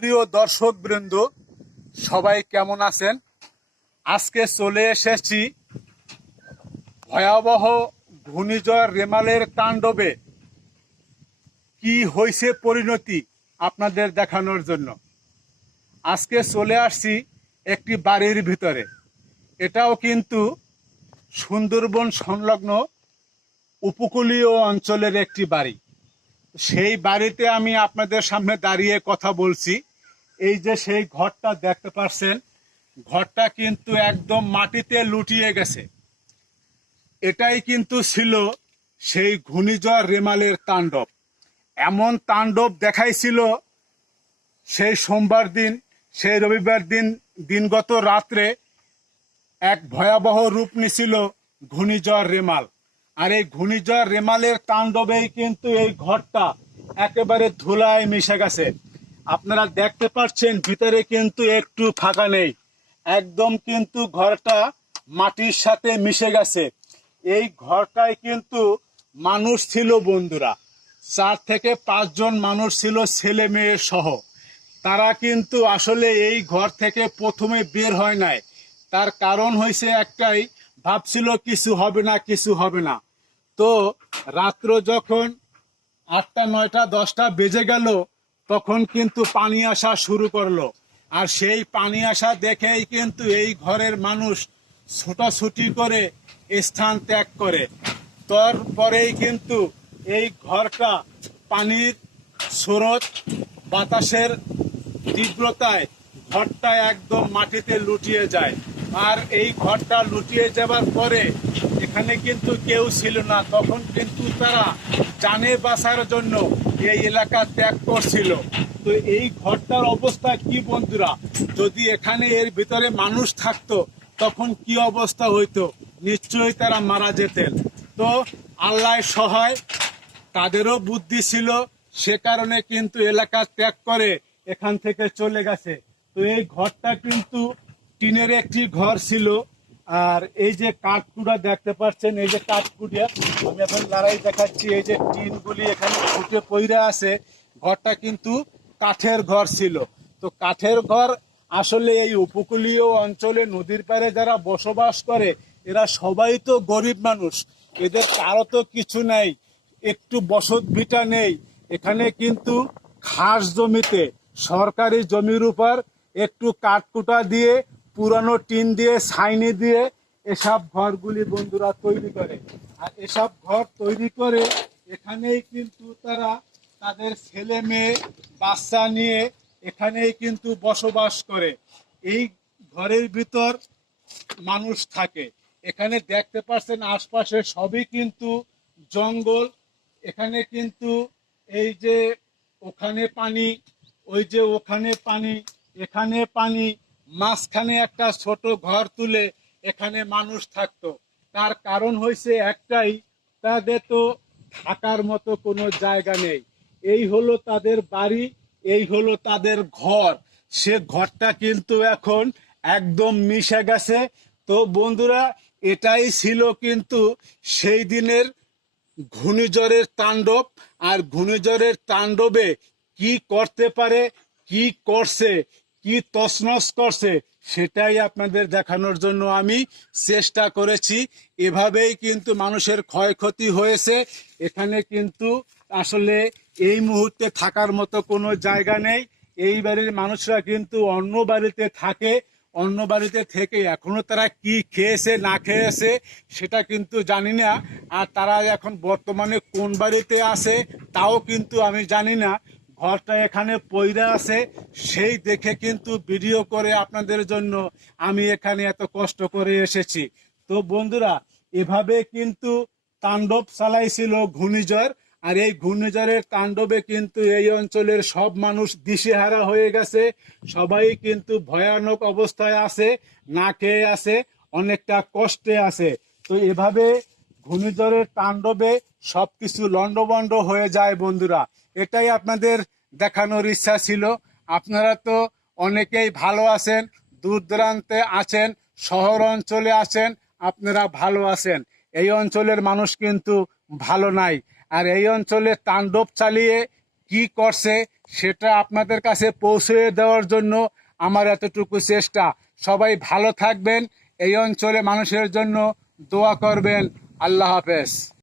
প্রিয় দর্শক বৃন্দ সবাই কেমন আছেন? আজকে চলে এসেছি ভয়াবহ ঘূর্ণিঝড় রেমালের তাণ্ডবে। কি হয়েছে পরিণতি আপনাদের দেখানোর জন্য? আজকে চলে আসছি একটি বাড়ির ভিতরে। এটাও কিন্তু সুন্দরবন সংলগ্ন উপকূলীয় অঞ্চলের একটি বাড়ি। সেই বাড়িতে আমি আপনাদের সামনে দাঁড়িয়ে কথা বলছি। এই যে সেই ঘরটা দেখতে পাচ্ছেন ঘরটা কিন্তু একদম মাটিতে লুটিয়ে গেছে। এটাই কিন্তু ছিল সেই ঘূর্ণিঝড় রেমালের তাণ্ডব। এমন তাণ্ডব দেখাইছিল সেই সোমবার দিন, সেই রবিবার দিন, দিনগত রাত্রে এক ভয়াবহ রূপ নিছিল ঘূর্ণিঝড় রেমাল। আর এই ঘূর্ণিঝড় রেমালের তাণ্ডবেই কিন্তু এই ঘরটা একেবারে ধুলায় মিশে গেছে। আপনারা দেখতে পাচ্ছেন, ভিতরে কিন্তু একটু ফাঁকা নেই। একদম কিন্তু ঘরটা মাটির সাথে মিশে গেছে। এই ঘরটায় কিন্তু মানুষ ছিল বন্ধুরা। চার থেকে পাঁচজন মানুষ ছিল ছেলে মেয়ে সহ। তারা কিন্তু আসলে এই ঘর থেকে প্রথমে বের হয় নাই। তার কারণ হয়েছে একটাই, ভাবছিল কিছু হবে না, কিছু হবে না। তো রাত্র যখন আটটা, নয়টা, দশটা বেজে গেল তখন কিন্তু পানি আসা শুরু করল। আর সেই পানি আসা দেখেই কিন্তু এই ঘরের মানুষ ছোটাছুটি করে স্থান ত্যাগ করে। তারপরেই কিন্তু এই ঘরটা পানির স্রোত, বাতাসের তীব্রতায় ঘরটা একদম মাটিতে লুটিয়ে যায়। আর এই ঘরটা লুটিয়ে যাবার পরে এখানে কিন্তু কেউ ছিল না। তখন কিন্তু তারা জানে বাঁচার জন্য এই এলাকা ত্যাগ করছিল। তো এই ঘরটার অবস্থা কি বন্ধুরা? যদি এখানে এর ভিতরে মানুষ থাকতো, তখন কি অবস্থা হইতো? নিশ্চয়ই তারা মারা যেতেন। তো আল্লাহ সহায়, তাদেরও বুদ্ধি ছিল, সে কারণে কিন্তু এলাকা ত্যাগ করে এখান থেকে চলে গেছে। তো এই ঘরটা কিন্তু টিনের একটি ঘর ছিল। আর এই যে কাঠকুড়া দেখতে পাচ্ছেন, এই যে কাঠকুড়িয়া, আমি এখন লড়াই দেখাচ্ছি, এই যে টিনগুলি এখানে ফুটে পইরা আছে, ঘরটা কিন্তু কাঠের ঘর ছিল। তো কাঠের ঘর আসলে এই উপকূলীয় অঞ্চলে নদীর পাড়ে যারা বসবাস করে, এরা সবাই তো গরিব মানুষ। এদের কারও তো কিছু নেই, একটু বসত ভিটা নেই। এখানে কিন্তু খাস জমিতে, সরকারি জমির উপর একটু কাঠকুটা দিয়ে পুরানো টিন দিয়ে ছাইনি দিয়ে এসব ঘরগুলি বন্ধুরা তৈরি করে। আর এসব ঘর তৈরি করে এখানেই কিন্তু তারা তাদের ছেলে মেয়ে, বাচ্চা নিয়ে এখানেই কিন্তু বসবাস করে। এই ঘরের ভিতর মানুষ থাকে। এখানে দেখতে পাচ্ছেন আশপাশে সবই কিন্তু জঙ্গল। এখানে কিন্তু এই যে ওখানে পানি, ওই যে ওখানে পানি, এখানে পানি মাঝখানে একটা ছোট ঘর তুলে এখানে মানুষ থাকতো। তার কারণ হয়েছে একটাই, তাদের তো থাকার মতো কোনো জায়গা নেই। এই হলো তাদের বাড়ি, এই হলো তাদের ঘর। সে ঘরটা কিন্তু এখন একদম মিশে গেছে। তো বন্ধুরা, এটাই ছিল কিন্তু সেই দিনের ঘূর্ণিঝড়ের তাণ্ডব। আর ঘূর্ণিঝড়ের তাণ্ডবে কি করতে পারে, কি করছে কি তছনছ করছে সেটাই আপনাদের দেখানোর জন্য আমি চেষ্টা করেছি। এভাবেই কিন্তু মানুষের ক্ষয়ক্ষতি হয়েছে। এখানে কিন্তু আসলে এই মুহূর্তে থাকার মতো কোনো জায়গা নেই। এই বাড়ির মানুষরা কিন্তু অন্য বাড়িতে থাকে, অন্য বাড়িতে থেকে এখনও তারা কি খেয়েছে, না খেয়েছে সেটা কিন্তু জানি না। আর তারা এখন বর্তমানে কোন বাড়িতে আছে, তাও কিন্তু আমি জানি না। ঘরটা এখানে পইরা আছে, সেই দেখে কিন্তু ভিডিও করে আপনাদের জন্য আমি এখানে এত কষ্ট করে এসেছি। তো বন্ধুরা, এভাবে কিন্তু তাণ্ডব চালাইছিল ঘূর্ণিঝড়, আর এই ঘূর্ণিঝড়ের তাণ্ডবে কিন্তু এই অঞ্চলের সব মানুষ দিশেহারা হয়ে গেছে। সবাই কিন্তু ভয়ানক অবস্থায় আছে, না খেয়ে আছে, অনেকটা কষ্টে আছে। তো এভাবে ঘূর্ণিঝড়ের তাণ্ডবে সবকিছু লন্ডভন্ড হয়ে যায় বন্ধুরা। এটাই আপনাদের দেখানোর ইচ্ছা ছিল। আপনারা তো অনেকেই ভালো আছেন দূর দূরান্তে আছেন, শহর অঞ্চলে আছেন, আপনারা ভালো আছেন। এই অঞ্চলের মানুষ কিন্তু ভালো নাই। আর এই অঞ্চলে তাণ্ডব চালিয়ে কি করছে সেটা আপনাদের কাছে পৌঁছে দেওয়ার জন্য আমার এতটুকু চেষ্টা। সবাই ভালো থাকবেন, এই অঞ্চলে মানুষের জন্য দোয়া করবেন। আল্লাহ হাফেজ।